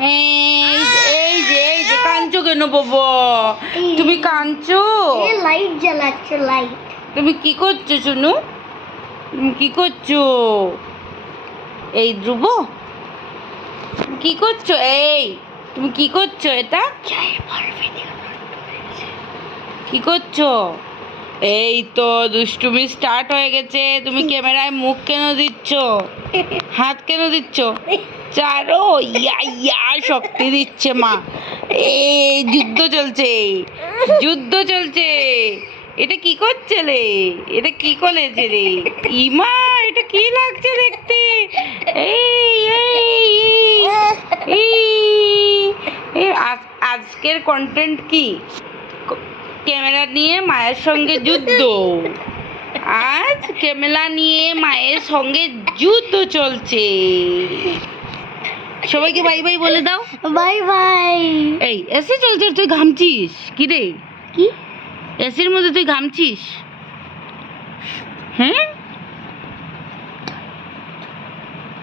এই এই যে এই যে কাঁদছো কেন বাবা? তুমি এ লাইট জ্বালাচ্ছে লাইট তুমি কি করছ শুনু? তুমি কি করছ? এই ধ্রুব? কি করছ? এই তুমি কি করছ এটা? কি করছ? এই তো দুষ্টুমি স্টার্ট হয়ে গেছে। তুমি ক্যামেরায় মুখ কেন দিচ্ছ? হাত কেন দিচ্ছ? চারো, ইয়া ইয়া, শক্তি দিচ্ছে মা। এই যুদ্ধ চলছে যুদ্ধ চলছে। এটা কি করছে রে? এটা কি করেছে রে? ইমা এটা কি লাগছে দেখতে? আজকের কন্টেন্ট কি, ক্যামেরা নিয়ে মায়ের সঙ্গে যুদ্ধ। আজ ক্যামেরা নিয়ে মায়ের সঙ্গে যুদ্ধ চলছে। সবাইকে বাই বাই বলে দাও। Bye bye. এই এসি চলছে তুই ঘামছিস? কি রে? কি? এসির মধ্যে তুই ঘামছিস? হ্যাঁ?